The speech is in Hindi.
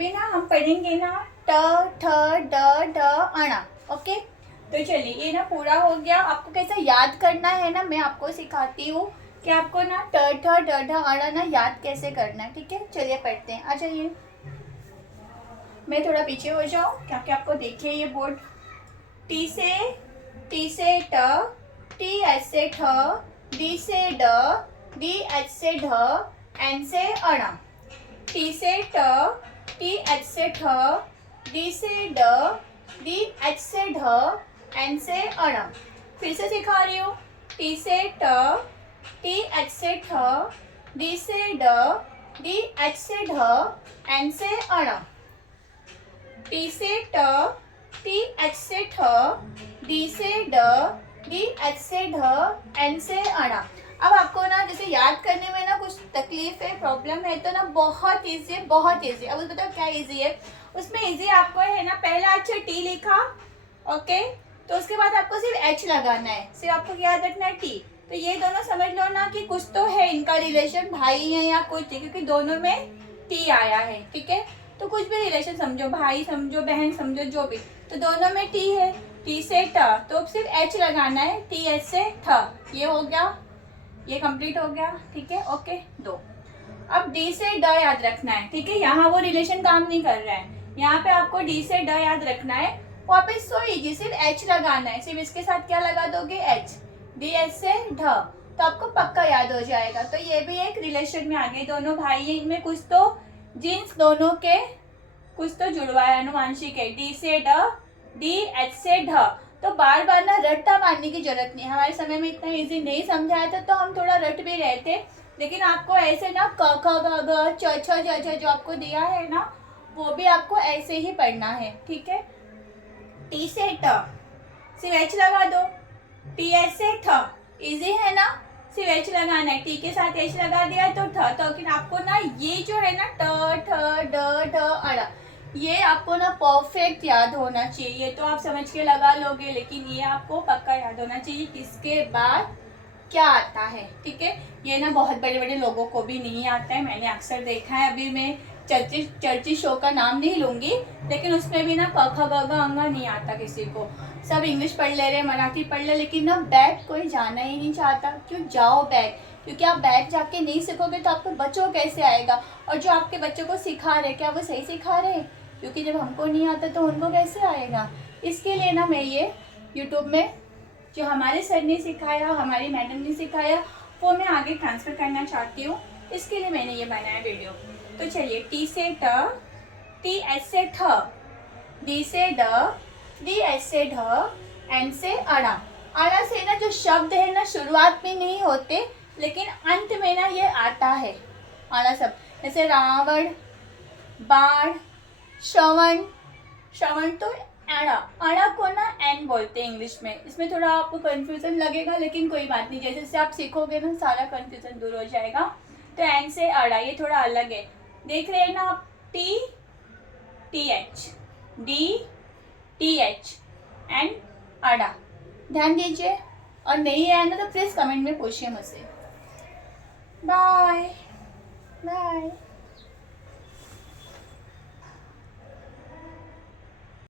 अभी ना हम पढ़ेंगे ना ट ठ ड ढ अणा। ओके, तो चलिए ये ना पूरा हो गया। आपको कैसे याद करना है ना मैं आपको सिखाती हूँ कि आपको ना ट ठ ड ढ अणा ना याद कैसे करना है। ठीक है, चलिए पढ़ते हैं। आ जाइए, मैं थोड़ा पीछे हो जाऊँ क्योंकि आपको देखिए ये बोर्ड। टी से ट, टी एच से ठ, डी से ड, डी एच से ढ, एन से अणा। टी से ट, टी एच से ठ, डी से ड, डी एच से ढ, एन से अणा। फिर से सिखा रही हूँ। टी से ट, टी एच से ठ, डी से ड, डी एच से ढ, एन से अणा। टी से ट, टी एच से ठ, डी से ड, डी एच से ढ, एन से अणा। अब आपको ना जैसे याद करने में ना कुछ तकलीफ है, प्रॉब्लम है, तो ना बहुत इजी है, बहुत इजी। अब बताओ क्या इजी है उसमें? इजी आपको है ना, पहला अक्षर टी लिखा, ओके, तो उसके बाद आपको सिर्फ एच लगाना है, सिर्फ आपको याद रखना है टी। तो ये दोनों समझ लो ना कि कुछ तो है इनका रिलेशन, भाई है या कुछ है, क्योंकि दोनों में टी आया है। ठीक है, तो कुछ भी रिलेशन समझो, भाई समझो, बहन समझो, जो भी, तो दोनों में टी है। टी से ट, तो सिर्फ एच लगाना है, टी एच से ठ। ये हो गया, ये कंप्लीट हो गया। ठीक है, ओके, दो। अब डी से ड याद रखना है। ठीक है, यहाँ वो रिलेशन काम नहीं कर रहा है, यहाँ पे आपको डी से ड याद रखना है। वहाँ पे सो इजी, सिर्फ एच लगाना है, सिर्फ इसके साथ क्या लगा दोगे? एच। डी एच से ढ, तो आपको पक्का याद हो जाएगा। तो ये भी एक रिलेशन में आ गए, दोनों भाई हैं, इनमें कुछ तो जीन्स दोनों के कुछ तो जुड़वा है, अनुवांशिक है। डी से ड, डी एच से ढ, तो बार बार ना रट्टा मारने की जरूरत नहीं। हमारे समय में इतना इजी नहीं समझाया था, तो हम थोड़ा रट भी रहे थे, लेकिन आपको ऐसे ना क ख ग घ च छ ज झ जो आपको दिया है ना, वो भी आपको ऐसे ही पढ़ना है। ठीक है, टी से ट, सिर्फ एच लगा दो। टी एच से ठ, इजी है ना, सिर्फ एच लगाना है, टी के साथ एच लगा दिया तो ठ। तो लेकिन आपको ना ये जो है ना ट ठ ड ढ अड़ा, ये आपको ना परफेक्ट याद होना चाहिए। ये तो आप समझ के लगा लोगे, लेकिन ये आपको पक्का याद होना चाहिए किसके बाद क्या आता है। ठीक है, ये ना बहुत बड़े बड़े लोगों को भी नहीं आता है, मैंने अक्सर देखा है। अभी मैं चर्ची शो का नाम नहीं लूंगी, लेकिन उसमें भी ना क ख ग घ अंगा नहीं आता किसी को। सब इंग्लिश पढ़ ले रहे, मराठी पढ़ ले, लेकिन ना बैक कोई जाना ही नहीं चाहता। क्यों जाओ बैक? क्योंकि आप बैक जाके नहीं सीखोगे तो आपको बच्चों कैसे आएगा? और जो आपके बच्चों को सिखा रहे, क्या वो सही सिखा रहे? क्योंकि जब हमको नहीं आता तो उनको कैसे आएगा? इसके लिए ना मैं ये यूट्यूब में जो हमारे सर ने सिखाया, हमारी मैडम ने सिखाया, वो मैं आगे ट्रांसफ़र करना चाहती हूँ। इसके लिए मैंने ये बनाया वीडियो। तो चलिए, टी से ट, टी एच से ठ, डी से ड, डी एच से ढ, एन से अड़ा। अड़ा से ना जो शब्द है ना शुरुआत में नहीं होते, लेकिन अंत में ना ये आता है अड़ा शब्द। जैसे रावण, बाण, श्रवण। श्रवण तो अड़ा, अड़ा को ना एन बोलते हैं इंग्लिश में। इसमें थोड़ा आपको कंफ्यूजन लगेगा, लेकिन कोई बात नहीं, जैसे जैसे आप सीखोगे ना सारा कंफ्यूजन दूर हो जाएगा। तो एन से अड़ा ये थोड़ा अलग है, देख रहे हैं ना आप? T, T H, D, T H, N, अड़ा। ध्यान दीजिए, और नहीं है ना तो प्लीज कमेंट में पूछिए मुझसे। Bye bye.